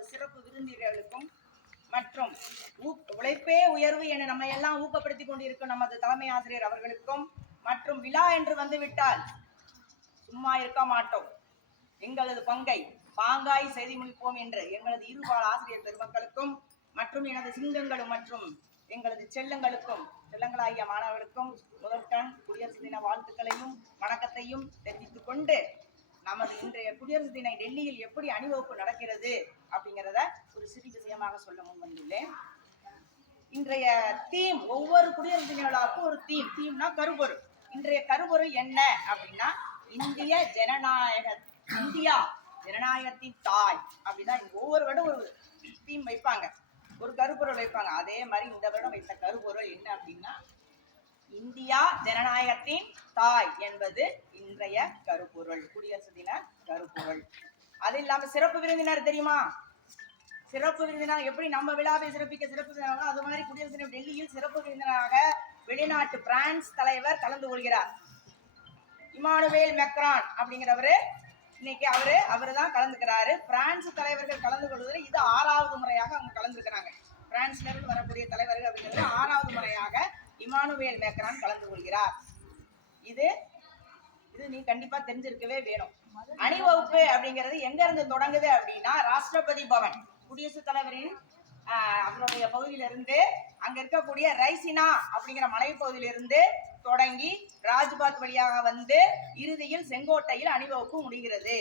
நமது சிறப்பு விருந்தினர்களுக்கும் மற்றும் உழைப்பே உயர்வு என நம்ம எல்லாம் ஊக்கப்படுத்தி கொண்டிருக்கும் நமது தலைமை ஆசிரியர் அவர்களுக்கும் மற்றும் விழா என்று வந்துவிட்டால் சும்மா இருக்க மாட்டோம். எங்களது பங்கை பாங்காய் செய்தி முடிப்போம் என்று எங்களது இருபால் ஆசிரியர் பெருமக்களுக்கும் மற்றும் எனது சிங்கங்களும் மற்றும் எங்களது செல்லங்களாகிய மாணவர்களுக்கும் முதற்கண் குடியரசு தின வாழ்த்துக்களையும் வணக்கத்தையும் தெரிவித்துக் கொண்டு நமது இன்றைய குடியரசு தின டெல்லியில் எப்படி அணிவகுப்பு நடக்கிறது அப்படிங்கிறத ஒரு சிறு விஷயமாக சொல்ல முன் வந்துள்ளேன். இன்றைய தீம், ஒவ்வொரு குடியரசு தின விழாவுக்கும் ஒரு தீம்னா கருப்பொருள். இன்றைய கருப்பொருள் என்ன அப்படின்னா இந்தியா ஜனநாயகத்தின் தாய் அப்படின்னா ஒவ்வொரு வருடம் ஒரு தீம் வைப்பாங்க, ஒரு கருப்பொருள் வைப்பாங்க. அதே மாதிரி இந்த வருடம் வைத்த கருப்பொருள் என்ன அப்படின்னா இந்தியா ஜனநாயகத்தின் தாய் என்பது இன்றைய கருப்பொருள், குடியரசு தின கருப்பொருள். அது இல்லாம சிறப்பு விருந்தினர் தெரியுமா? சிறப்பு விருந்தினர் எப்படி நம்ம விழாவை சிறப்பிக்க அது மாதிரி குடியரசு தினம் டெல்லியில் சிறப்பு விருந்தினராக வெளிநாட்டு பிரான்ஸ் தலைவர் கலந்து கொள்கிறார். இமானுவேல் மேக்ரான் அப்படிங்கிறவரு இன்னைக்கு அவரு தான் கலந்துக்கிறாரு. பிரான்ஸ் தலைவர்கள் கலந்து கொள்வதில் இது 6வது முறையாக அவங்க கலந்துக்கிறாங்க. பிரான்ஸ்ல இருந்து வரக்கூடிய தலைவர்கள் அப்படிங்கிறது 6வது முறையாக இமானுவேல் மேக்ரான் கலந்து கொள்கிறார். இது நீ கண்டிப்பா தெரிஞ்சிருக்கவே வேணும். அணிவகுப்பு அப்படிங்கிறது எங்க இருந்து தொடங்குது அப்படின்னா ராஷ்டிரபதி பவன், குடியரசுத் தலைவரின் அவருடைய பகுதியிலிருந்து அங்க இருக்கக்கூடிய ரைசினா அப்படிங்கிற மலைப்பகுதியிலிருந்து தொடங்கி ராஜ்பாத் வழியாக வந்து இறுதியில் செங்கோட்டையில் அணிவகுப்பு முடிகிறது.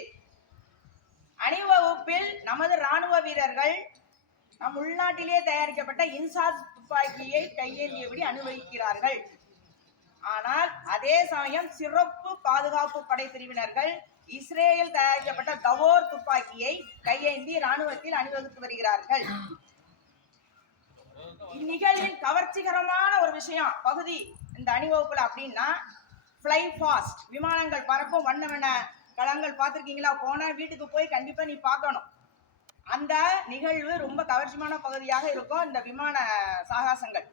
அணிவகுப்பில் நமது ராணுவ வீரர்கள் நம் உள்நாட்டிலே தயாரிக்கப்பட்ட இன்சாஸ் துப்பாக்கியை கையேந்தியபடி அனுபவிக்கிறார்கள். ஆனால் அதே சமயம் சிறப்பு பாதுகாப்பு படை பிரிவினர்கள் இஸ்ரேலில் தயாரிக்கப்பட்ட கவோர் துப்பாக்கியை கையேந்தி ராணுவத்தில் அணிவகுத்து வருகிறார்கள். இந்நிகழ்வின் கவர்ச்சிகரமான ஒரு விஷயம் பகுதி இந்த அணிவகுப்புல அப்படின்னா ஃப்ளை ஃபாஸ்ட், விமானங்கள் பறக்கும் வண்ண வண்ண களங்கள் பார்த்துருக்கீங்களா? போனா வீட்டுக்கு போய் கண்டிப்பா நீ பார்க்கணும். அந்த நிகழ்வு ரொம்ப கவர்ச்சியான பகுதியாக இருக்கும் இந்த விமான சாகசங்கள்.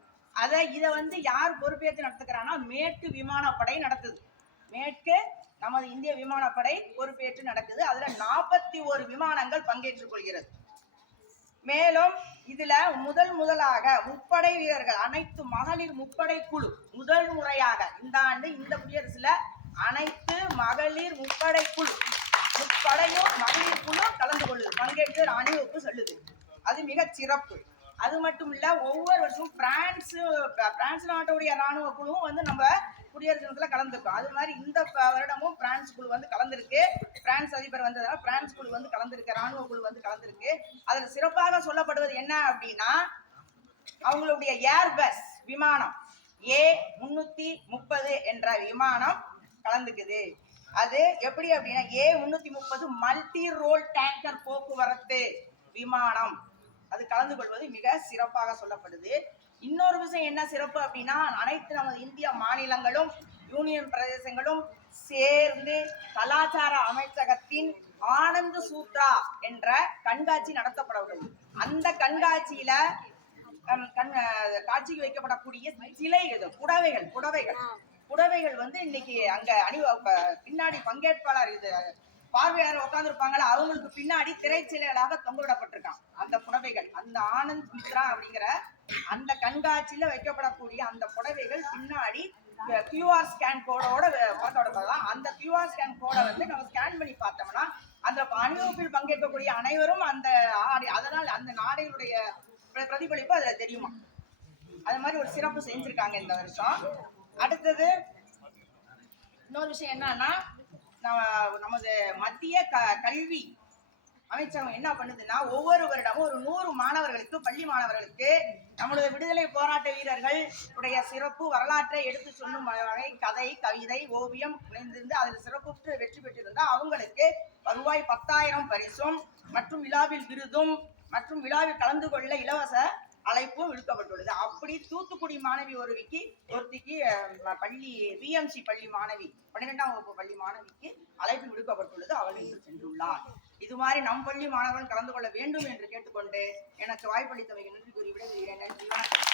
இதை வந்து யார் பொறுப்பேற்று நடத்துக்கிறான்னா மேற்கு விமானப்படை நடத்துது. மேற்கு நமது இந்திய விமானப்படை பொறுப்பேற்று நடக்குது. அதுல 41 விமானங்கள் பங்கேற்றுக் கொள்கிறது. மேலும் இதுல முதலாக முப்படை வீரர்கள், அனைத்து மகளிர் முப்படை குழு முதல் முறையாக இந்த ஆண்டு இந்த குடியரசுல அனைத்து மகளிர் முப்படை குழு, முப்படையும் மகளிர் குழு கலந்து கொள்ளுது, பங்கேற்று அணிவகுப்பு சொல்லுது. அது மிக சிறப்பு. அது மட்டும் இல்ல, ஒவ்வொரு வருஷமும் பிரான்ஸ் நாட்டுடைய ராணுவ குழுவும் வந்து நம்ம குடியரசு தினத்துல கலந்துருக்கோம். அது மாதிரி இந்த வருடமும் பிரான்ஸ் குழு வந்து கலந்துருக்கு. பிரான்ஸ் அதிபர் வந்ததால பிரான்ஸ் குழு வந்து கலந்துருக்கு, ராணுவ குழு வந்து கலந்துருக்கு. அதுல சிறப்பாக சொல்லப்படுவது என்ன அப்படின்னா அவங்களுடைய ஏர்பஸ் விமானம் A330 என்ற விமானம் கலந்துக்குது. அது எப்படி அப்படின்னா A330 மல்டி ரோல் டேங்கர் போக்குவரத்து விமானம் அது கலந்து கொள்வது மிக சிறப்பாக சொல்லப்படுது. இன்னொரு விஷயம் என்ன சிறப்பு அப்படின்னா அனைத்து நமது இந்திய மாநிலங்களும் யூனியன் பிரதேசங்களும் சேர்ந்து கலாச்சார அமைச்சகத்தின் ஆனந்த சூத்ரா என்ற கண்காட்சி நடத்தப்பட உள்ளது. அந்த கண்காட்சியில காட்சிக்கு வைக்கப்படக்கூடிய சிலை புடவைகள் வந்து இன்னைக்கு அங்க பின்னாடி பங்கேற்பாளர் பார்வையாளர் உட்கார்ந்து இருப்பாங்களா, அவங்களுக்கு பின்னாடி திரைச்சிலைகளாக தொங்கவிடப்பட்டிருக்கான் அந்த புடவைகள். அந்த ஆனந்த் மித்ரா அப்படிங்கிற அந்த கண்காட்சியில வைக்கப்படக்கூடிய அந்த புடவைகள் பின்னாடி QR ஸ்கேன் கோடோட பார்த்தோம். அந்த QR ஸ்கேன் கோடை வந்து நம்ம ஸ்கேன் பண்ணி பார்த்தோம்னா அந்த அணிவகுப்பில் பங்கேற்கக்கூடிய அனைவரும் அந்த அதனால் அந்த நாடுகளுடைய பிரதிபலிப்பு அதுல தெரியுமா. அது மாதிரி ஒரு சிறப்பு செஞ்சிருக்காங்க இந்த வருஷம். அடுத்தது இன்னொரு விஷயம் என்னன்னா நமது மத்திய கல்வி அமைச்சகம் என்ன பண்ணுதுன்னா ஒவ்வொரு வருடமும் ஒரு 100 மாணவர்களுக்கு, பள்ளி மாணவர்களுக்கு நம்மளுடைய விடுதலை போராட்ட வீரர்கள் உடைய சிறப்பு வரலாற்றை எடுத்து சொல்லும் வகை கதை, கவிதை, ஓவியம் இணைந்திருந்து அதில் சிறப்பு வெற்றி பெற்றிருந்தால் அவங்களுக்கு ரூபாய் 10,000 பரிசும் மற்றும் விழாவில் விருதும் மற்றும் விழாவில் கலந்து கொள்ள இலவச அழைப்பும் விடுக்கப்பட்டுள்ளது. அப்படி தூத்துக்குடி மாணவி ஒருத்திக்கு பள்ளி BMC பள்ளி மாணவி 12ஆம் வகுப்பு பள்ளி மாணவிக்கு அழைப்பு விடுக்கப்பட்டுள்ளது. அவள் இன்று சென்றுள்ளார். இது மாதிரி நம் பள்ளி மாணவர்கள் கலந்து கொள்ள வேண்டும் என்று கேட்டுக்கொண்டு எனக்கு வாய்ப்பளித்தமைக்கு நன்றி கூறி விடைபெறுகிறேன். நன்றி, வணக்கம்.